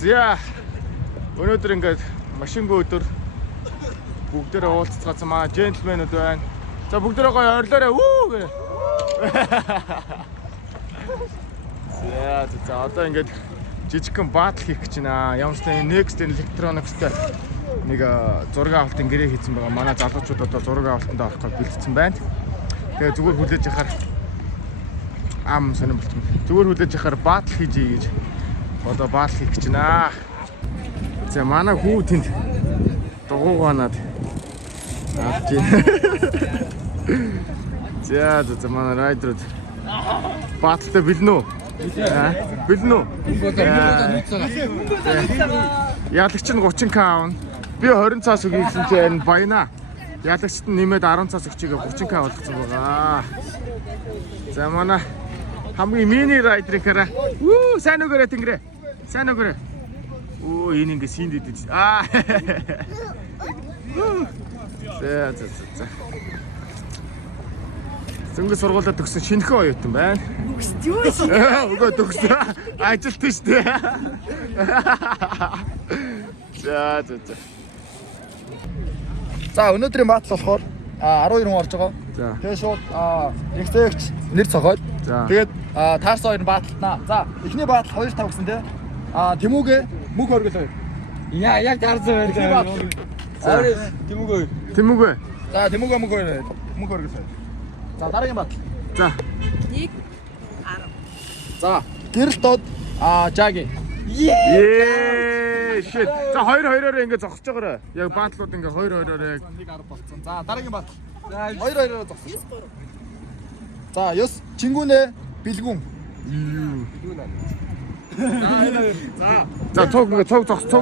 За өнөөдөр ингээд машингүй өдөр бүгдээрээ уулзцаасан маа джентльменүүд байна. За бүгдээрээ гоё ойрлоорой үү гэ. За одоо ингээд жижигхэн баатал хийх гэж байна. Ямарчтай Next Electronics-тай нэг зураг авалтын гэрээ хийсэн байгаа. Манай залуучууд одоо зураг авалтанд орох гэж бэлдсэн байна. Тэгээ зүгээр хүлээж яхаар ам сонирхолтой. Зүгээр хүлээж яхаар баатал хийж ийж одоо баатал хийх гэж байна. За манай хүү тэнд дугуйгаанаад авч байна. За манай райдерууд бааталтай бэлнэ үү? Бэлнэ үү? Яалагч нь 30к аавна. Би 20 цаас өгсөн чинь баяна. Яалагчд нь нэмээд 10 цаас өгчигээ 30к болгоцсон байгаа. За манай хамгийн мини райдер хэрэг. Сайн өгөөрэй тэнгэрэ. Сайн өгөөрэй. Энэ ингээ синд идэв. За. Зөнгө сургуулаад төгссөн шинэхэн оюутан байна. Төгссөн юу? Үгүй төгссөн. Ажилт нь шүү дээ. За. За өнөөдрийн баатал болохоор 12 хүн орж байгаа. Тэгээ шууд экстэйгч нэр цохоод. Тэгээд таарсан хоёр бааталтнаа. За эхний баатал 2-5 гэсэн тий. Тэмүүгээ мөнх оргил хоёр. Яг таарсан хоёр. Тэмүүгээ. За тэмүүгээ мөнх оргил хоёр. За дараагийн баатал. За. 1 10. За гэрэл дод жаги. Shit. За 2-2-ороо ингэ зогсож байгаарай. Яг баатлууд ингэ 2-2-ороо яг 1-10 болцсон. За дараагийн баатал. 2-2-ороо зогсож. За 9 чингүнэ бэлгүн. За цог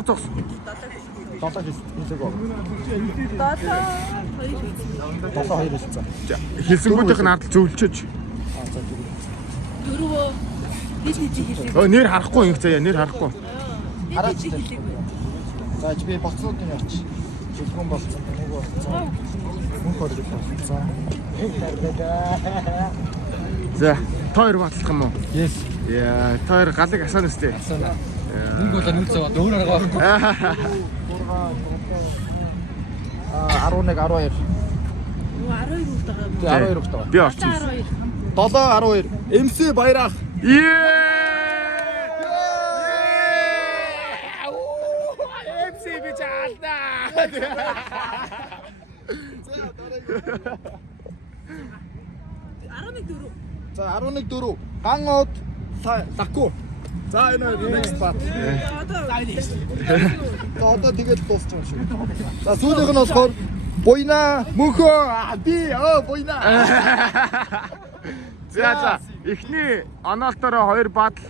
зогс. Датаа хийсэг баг. Датаа 2 хийсэн. За хэлсэнгүүдийнх нь ардл зөвлөчөөч. дөрөв хэлээ. Нэр харахгүй ингэ заяа, нэр харахгүй. Хараач. За би боцнуудын явч. Чөлгөн болцсон. Мөнх оргил болцсон. За тоор батлах юм уу? Yes. Яа, тоор галыг асаана үстэй. Асаана. Мөнгө болоо нүцээ бод өөр арга байхгүй. 11 12. 12 хүүхэд байгаа юм. 12 хүүхэд байгаа. Би орчихсон. 7 12. MC Баярах. MC би чаална. За 11 4. Гангууд лаку. За энэ next part. Одоо тэгээд дуусч байгаа шүү. За сүүлийнх нь болохоор буйна мөнхөө би буйна. За эхний оноолтороо 2 баатал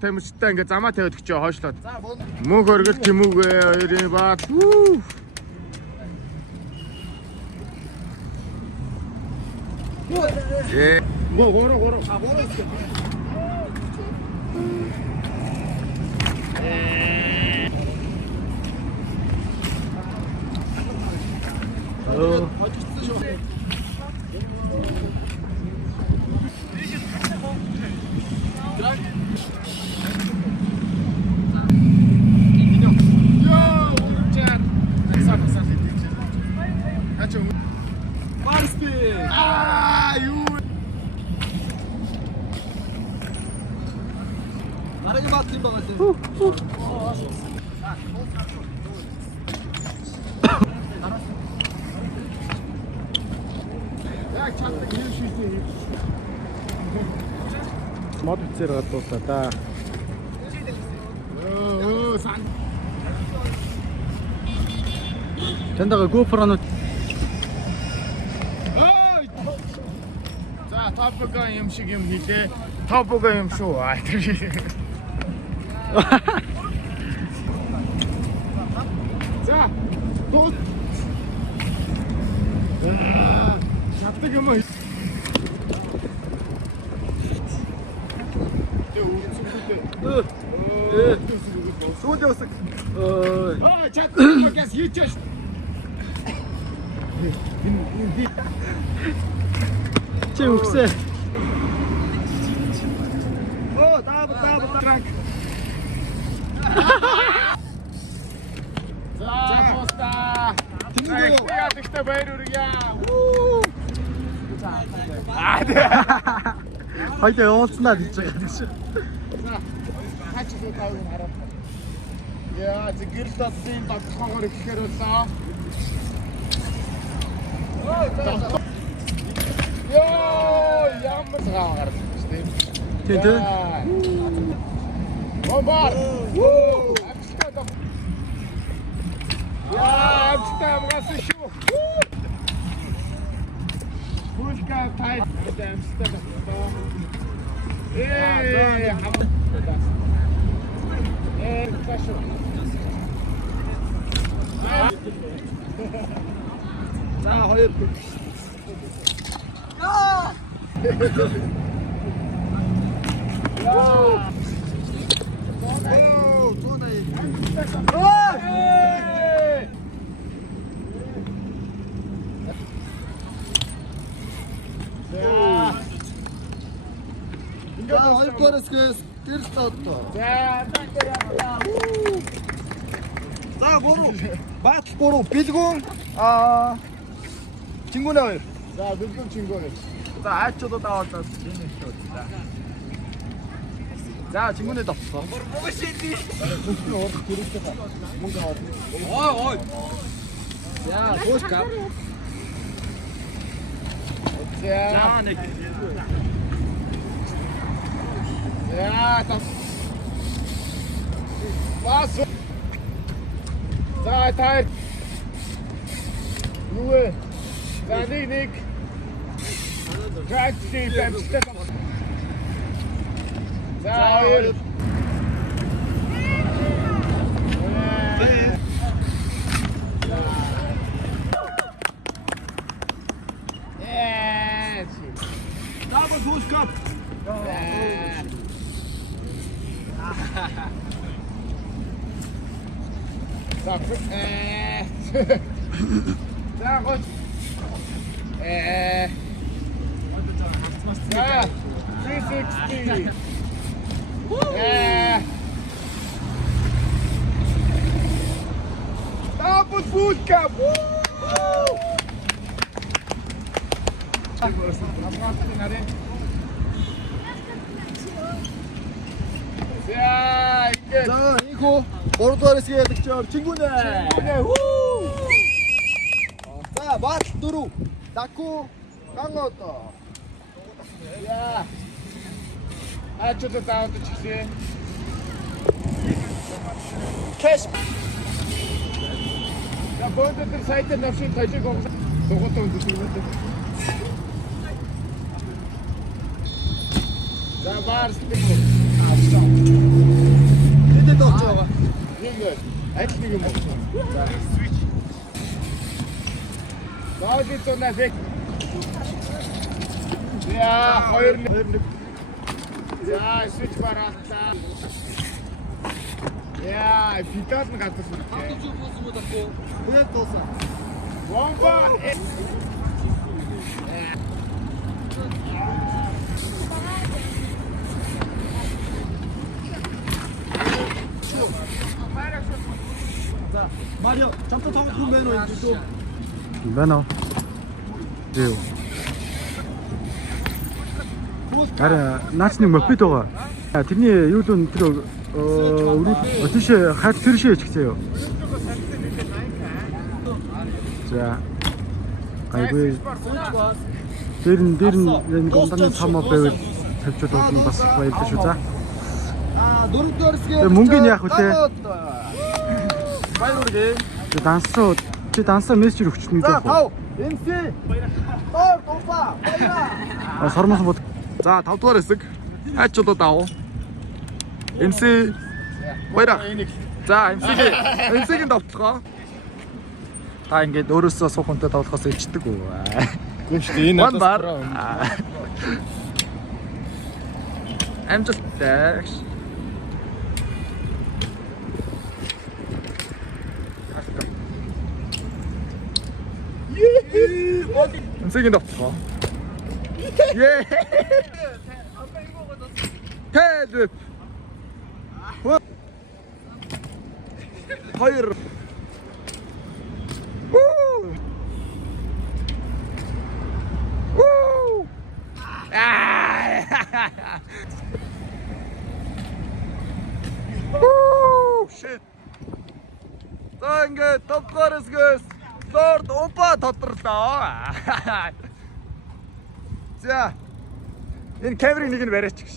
тамирчтай ингээ замаа тавиад өгчөө хойшлоод. Мөнх оргил тэмүүгээ 2-ын баатал. Горо. Дараагийн баатал юм байгаа. Яг чаддаг юм шийдээ. Мод үцээр гадуурлаа да. Сан. Тэндага GoPro-нууд За топга юм шиг юм хийлээ. Топга юм шүү. За. Тот. Чаддаг юм уу? сүүл явсаг. Чаддаг газ хийчихэж. Чи үгсээ. Транк. Амжилттай баяр хүргье. Хоёул уулзнаа гэж байгаа гэж. За. Хаач их тайван хараа. Яа, зэгэрл татсан тогтхоогоор ихээр болоо. Йоо, ямар цагаар тийм. Тийм. Бомбар. Вуу! Амжилттай. Яа, амжилттай амгасан шүү. Пушка тайт амжилттай. Хам. Ташо. За хоёр. хоёрдугаараас гэрс тоотоо. За 3. Батл 3. Бэлгүүн Чингүнэ 2. За, бэлгүүн чингүнэ. За аачуудаа аваад энэ шүү. За Чингүнэ давтгаа. Ой. За пушка. За, нэг. За, тас. Бас. За, тайр. Нүэ. За, нэг. Грати бэмстэй. За, хоёр. Double push cut. За, За, гол. За, 360. Double push cut. За, ингээд. За ийхүү 3 дугаараас яадаг чаар Чингүнэ. За батл 4. Даку Гангото. Яа. Ачууд таавд чигсээ. Кэш. За, бодод сайтар навшин тажиг гоо. Дугуйтаа үзүүлээ. За, баарсдаг. Тэд дооч байгаа. Ингээд адил нэг юм болсон. За, switch. Заавал зонаа фек. Яа, 2-1. За, switch бараалаа. Яа, фидал нь гадсан. Хүнээ туусан. Бомба. За Марио чамтай тоглох хүн байна уу энэ дүү? Байна уу? Юу? Араа наач нэг мопед байгаа. Тэрний юу л тэр өрөө тийш хад тэр шээ ч гэсэн юу. За. Айгүй. Тэр нэг онданы цамаа байвал тавьчод болно бас баярлалаа шүү. За. 4 дугаарсгээ. Мөнгөний яах вэ те? Баяр үргээ. Чи дансаа мессеж өгч нэг За дээ. 5. MC. Тоор тусаа. Баяра. Сормос бод. За 5 дугаар хэсэг. Хайчулууд аав. MC. Баяра. За MC-ийн давталгаа. Та ингээд өөрөөсөө суух хүнтэй тоглохоос ичдэг үү? Гүн шүү дээ, энэ надад. Амжилттай. MC-ийн давталгаа. Ее. Хэлб. Хоёр. За ингээд топгоорсгөөс лорд опа тодорлоо. За. Энэ камерыг нэг нь бариач гэж.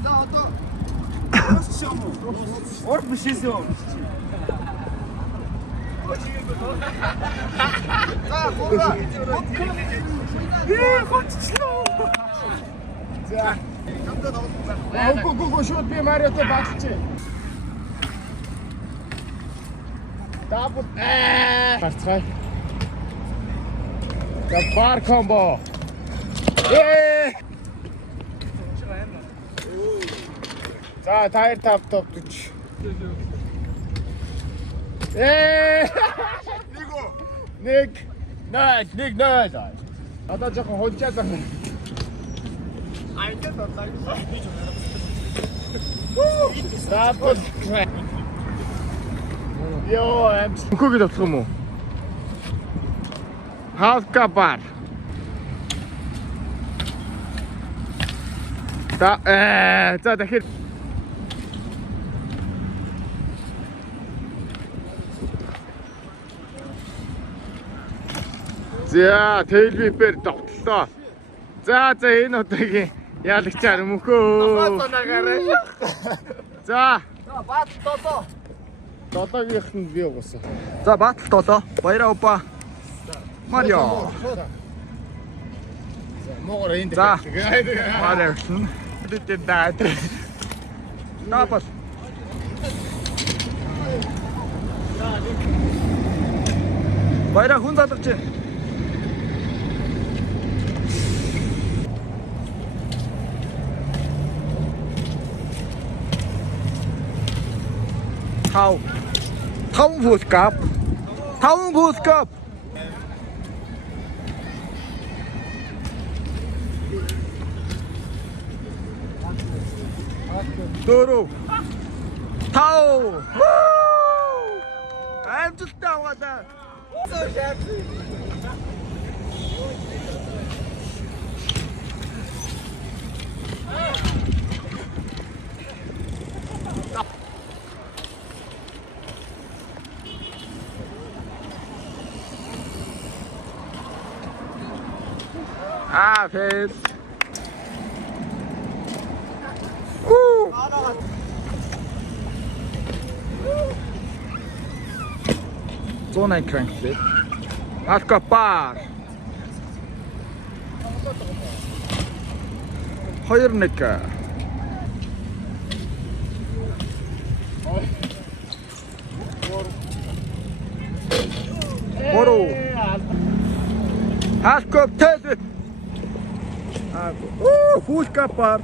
За одоо орд бишээсөө. За гура. Хоччлоо. За. Гоо шууд би Мариотой баталчих. Дабл гарцгай. За бар комбо. За тайр тап топ туч. Нэг нэ. Одоо жоохон хулчаад байна. Айдад бодлаа. Дабл. Йоо, мөхөг авчих юм уу? Халка бар. За дахиад за телевизээр довтлоо. За энэ удаагийн яалагчаар мөхөө. За бат толоо. Долоогийнх нь би угаасаа. За батл толоо. Баяраа опа. Марио. Могор энд. За. Мариосэн. Тэт даа. Напас. Баяраа хүн залгаж. Таван фулкап. Дөрөв. Тав. Амжилттай аваад. Соо шаардсан. Фэс. Зонай крэнктэй. Алкапар. 2-1. Боро. Алкоптед. Фулкапар.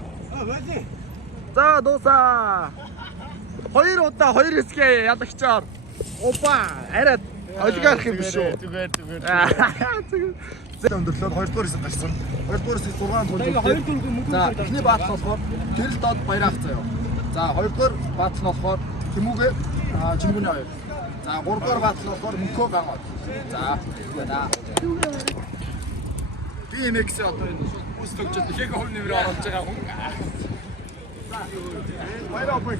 За дуусаа. 2 удаа 2 хэсгээ ялагчаар. Опа арай олигарх юм биш үү? Зүгээр. Өндөрлөөд 2 дугаар хэсэг гарсан. 2 дугаар хэсэг 6 тунд. За эхний баатал болохоор гэрэл доод баяраах заяа. За 2 дугаар баатал нь болохоор Тэмүүгээ Чингүний 2. За 3 дугаар баатал нь болохоор Мөнхөө Гангод. За тэгвэл DNX одоо энэ үс төгчөд ихийг хувь нэмрээ оруулж байгаа хүн. За баяраа бай.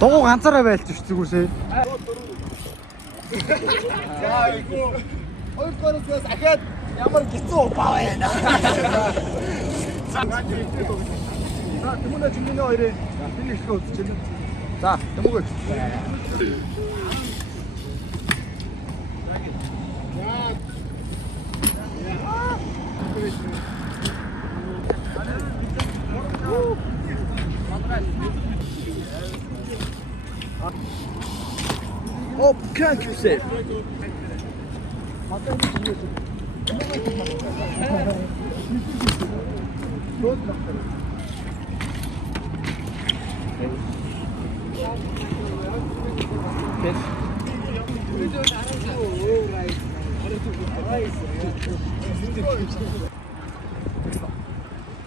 Дугуй ганцаараа байлчих зүгүүсээ. За айгу. Хоёрдугаараас ахаад ямар гизүү баа байна. За тэмүнэ чимнэ хоёрын финиш руу үзчихлээ. За тэмүгэй. Оп, как все.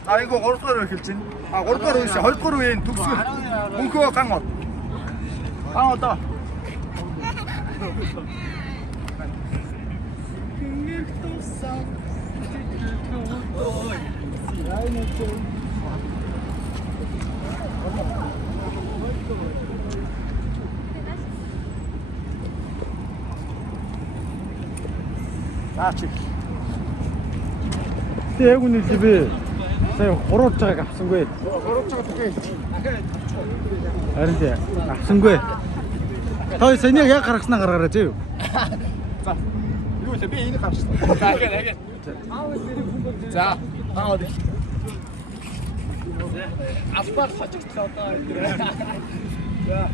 아 이거 3дугаар үе хэлж байна. А 3дугаар үе 2дугаар үеийн төгсгөл мөнхөө ган од. Ган одоо. 아치. Тээгүний либэ сая гурвж байгааг авсангүй. Гурвж байгаа түгээ. Харин тий авсангүй. Той санийг яг гаргаснаа гаргаарай зөө. За. Юу л би энийг гаргасан. За ахаа. За. Аа дээ. Аспар хачигтлаа одоо энэ. За.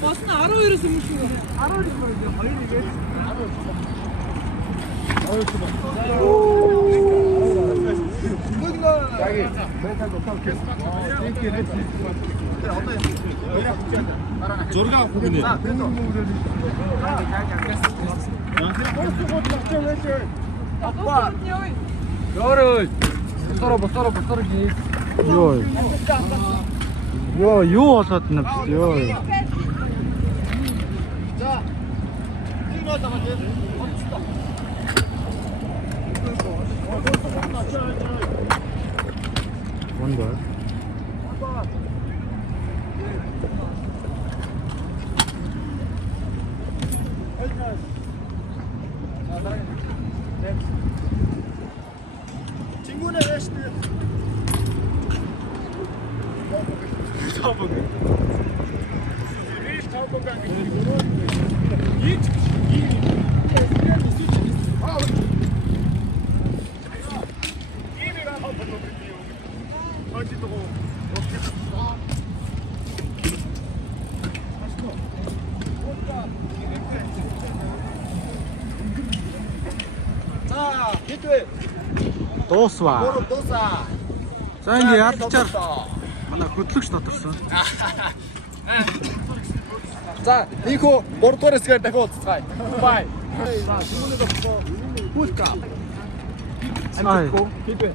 Босна 12-оос өмнө шүү. 12. Зураг авах гинэ. Апа. Ёрой. Босоо гин. Ёо, юу болоод байна бэ? Ёо. За. Энэ бол байгаа тийм. Вонда. 친구네 레시피. 자, 히트. Дуусваа. Гурав дуусаа. За ингэ яалтчаар манай хөтлөгч тодорсон. За, ийхүү 3 дугаар хэсгээр дахин уулзцгаая. Бай. За, хүмүүнээ бодлоо. Пулка. Ай. Хитвэ.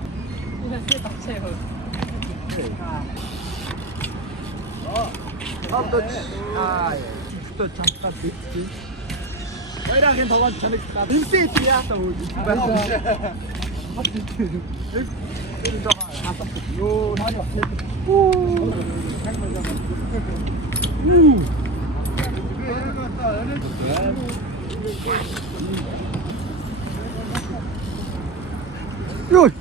авто. Өстө чамтаа битгий. Баярагийн тоглоом чанагтаа. Имсээ яата үү? Баярлалаа. Ёо, наана. Ёй.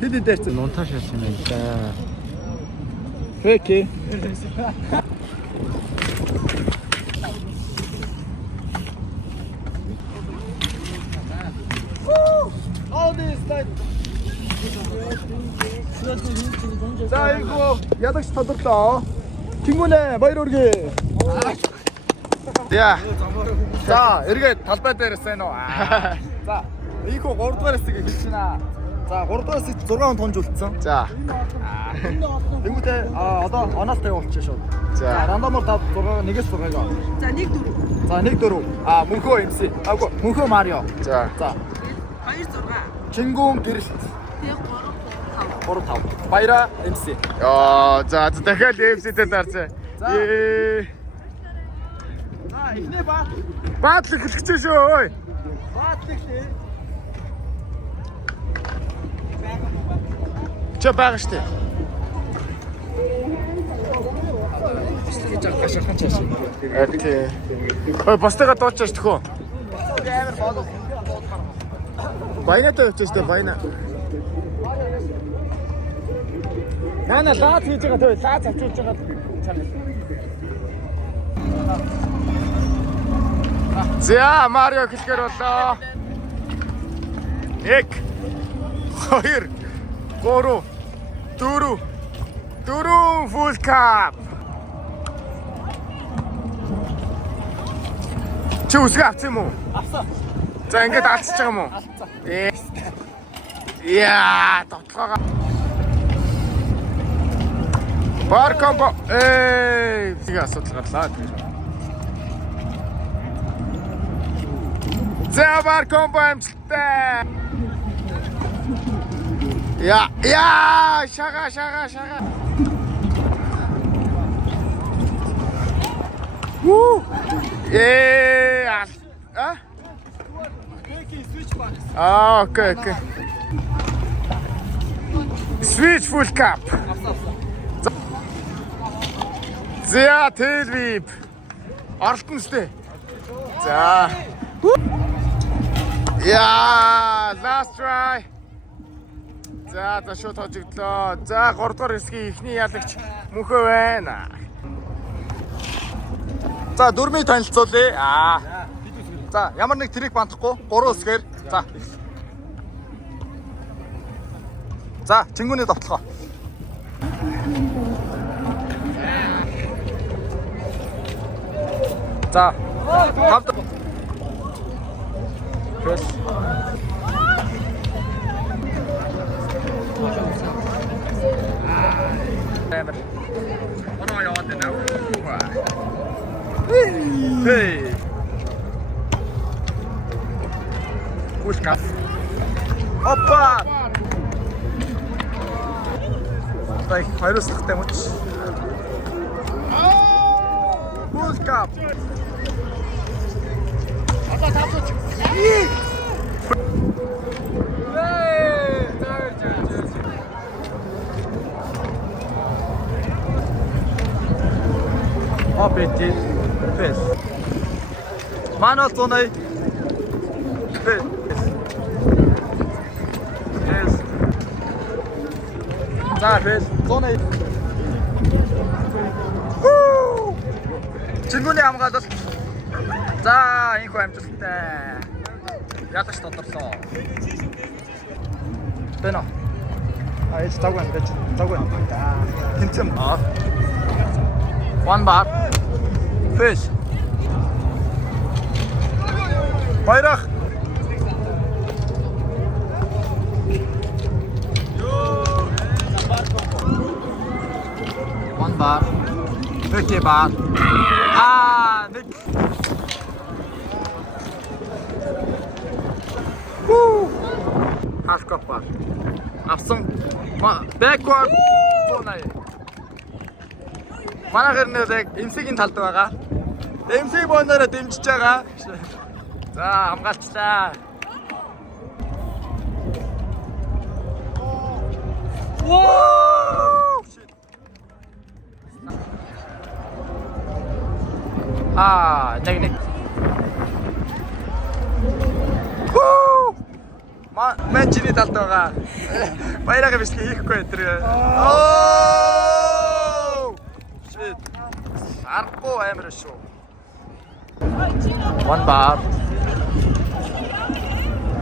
Хэдэн дээрч Нунташ яасан юм да. фэки. ядагч тодорлоо. Тэнгүүнэ баяр үргээ. Яа. За, эргээд талбай дээрээс байна уу? За, ийхүү 3 дугаар хэсгийг хэлж байна. За, 3 дугаар хэсэг 6 хон тонж үлдсэн. За. Тэнгүүтээ одоо оноостой явуулчих шууд. За. Рандомор 5 6 1-6 гоо. За 1-4. За, 1-4. Мөнхөө MC. Аагүй, мөнхөө Марио. За. За. 2-6. Чингүүн гэрэлт. Тэгээ 3-5. Баяра MC. За дахиад FC-тэй дарцаа. За, эхний баат. Баадлах хэлчихсэн шүү ой. Баатлах лээ. Чи байгаа штэ. Окей. Ой, постыга дуучаач төхөө. Амар болов. Баянатай явчих штэ, баяна. Яна лаад хийж байгаа той лаад авчуулж байгаа чанаа. За, Марио хэлэхэр боллоо. 1 2 3 4 full cup. Чи үсгээ авсан юм уу? Авсан. За ингээд алдчихж байгаа юм уу? Алдсан. Яа, тоглоога. Бар комбо. Тэг асуудал гарлаа. За бар комбо амжилттай. Я, шага. Окей. Switch full cup. За, телвип. Оролтон сте. За. Яа, last try. За, шууд хожигдлоо. За, 3 дугаар хэсгийн ихний ялагч мөнхөө байна. За, дөрмийг танилцуулъя. За, ямар нэг трик бандахгүй 3 хэсгээр. За, чингүүний довтлохоо. За, 5 Chris. Ono яваад байна уу? Hey. Push cup. Опа. Тай, хоёроос тахтай мөч. Push cup. Одоо тавч. Опети. Пес. Манол зоной. Пес. Пес. За, пес. Зоной. Чингүний хамгаалалт. За, энэхүү амжилттай. Ядаж тодорлоо. Бэнэ. Аяж тагван гэж. Тагван. Тэнцэн баа. One bar. Fish. Bayrak. One bar. 50 bar. Nick. Half cup bar. Авсан. Backward. Манай гэрнээ яг эмсгийн талд байгаа. Эмсэг бонороо дэмжиж байгаа. За, хамгаалчлаа. Нэг. Мен чиний талд байгаа. Баяраа бишг хийхгүй энэ. Аргагүй амар шүү. One bar.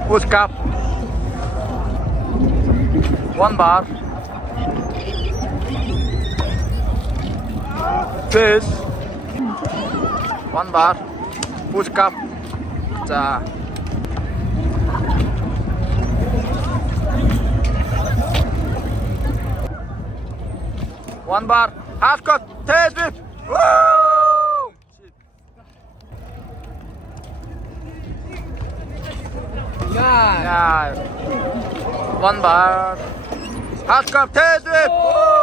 Full cup. One bar. Fish. One bar. Push cup. За. One bar. Half cut. Tail whip. Woo! Yeah. One bar. Half cup. Tail whip. Woo!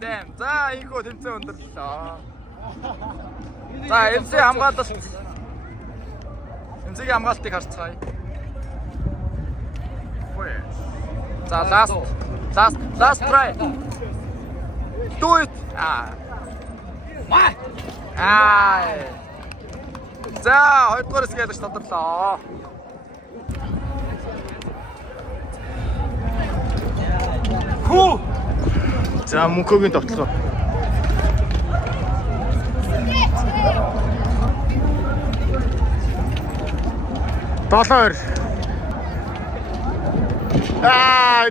Damn. За, ийхүү тэмцээн өндөрлөө. За, MC хамгаалалт. MC-ийн хамгаалтыг харцгаая. За, last try. Do it. За, хоёрдугаар хэсэг ялж тодорлоо. Хүү. За мөнхөгийн тогтолцоо. Долоор.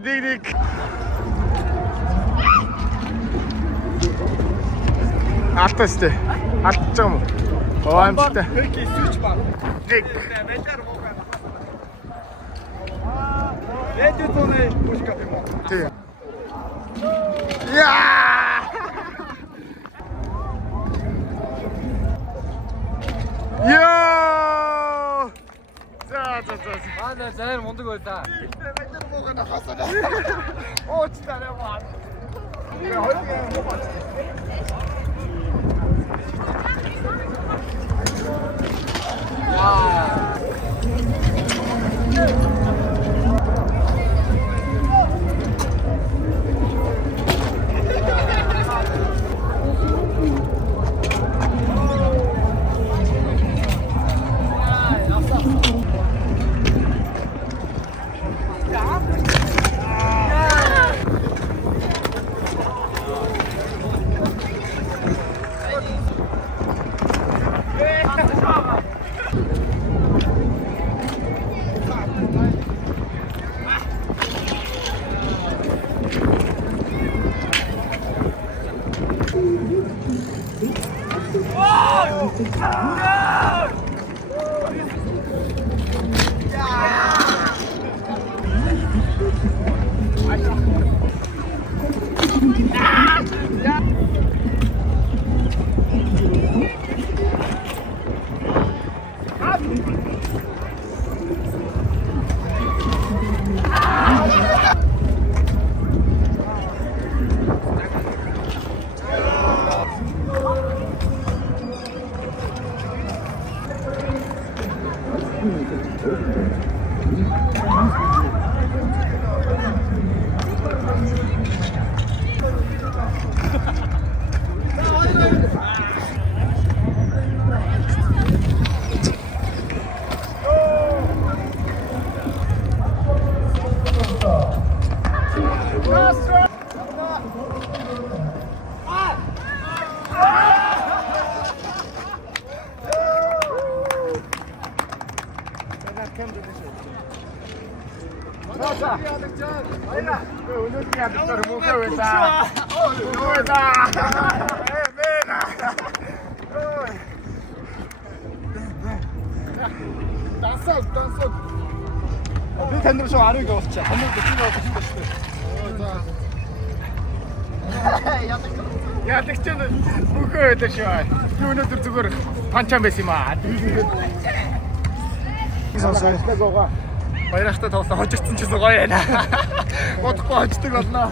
Dig. Алтастай. Алдчих юм уу? Амттай. Dig. Лэдүү тооны пушкап юм уу? Тий. Yeah! Yo! За. Манай зайр мундаг байлаа. Баяр муугана хасаа. Ооцтай яваа. Я хоёрын Би танд руу арыг явуулчих. Хамаг бичиг авах гэсэн шүү. Яалагч нь бүхөө өдөр шүү. Би өнөөдөр зүгээр панчаан байсан юм аа. Сонсоо. Баярахтай тоглоо хожигдсон ч гэсэн гоё яана. Бодохгүй хождог болно.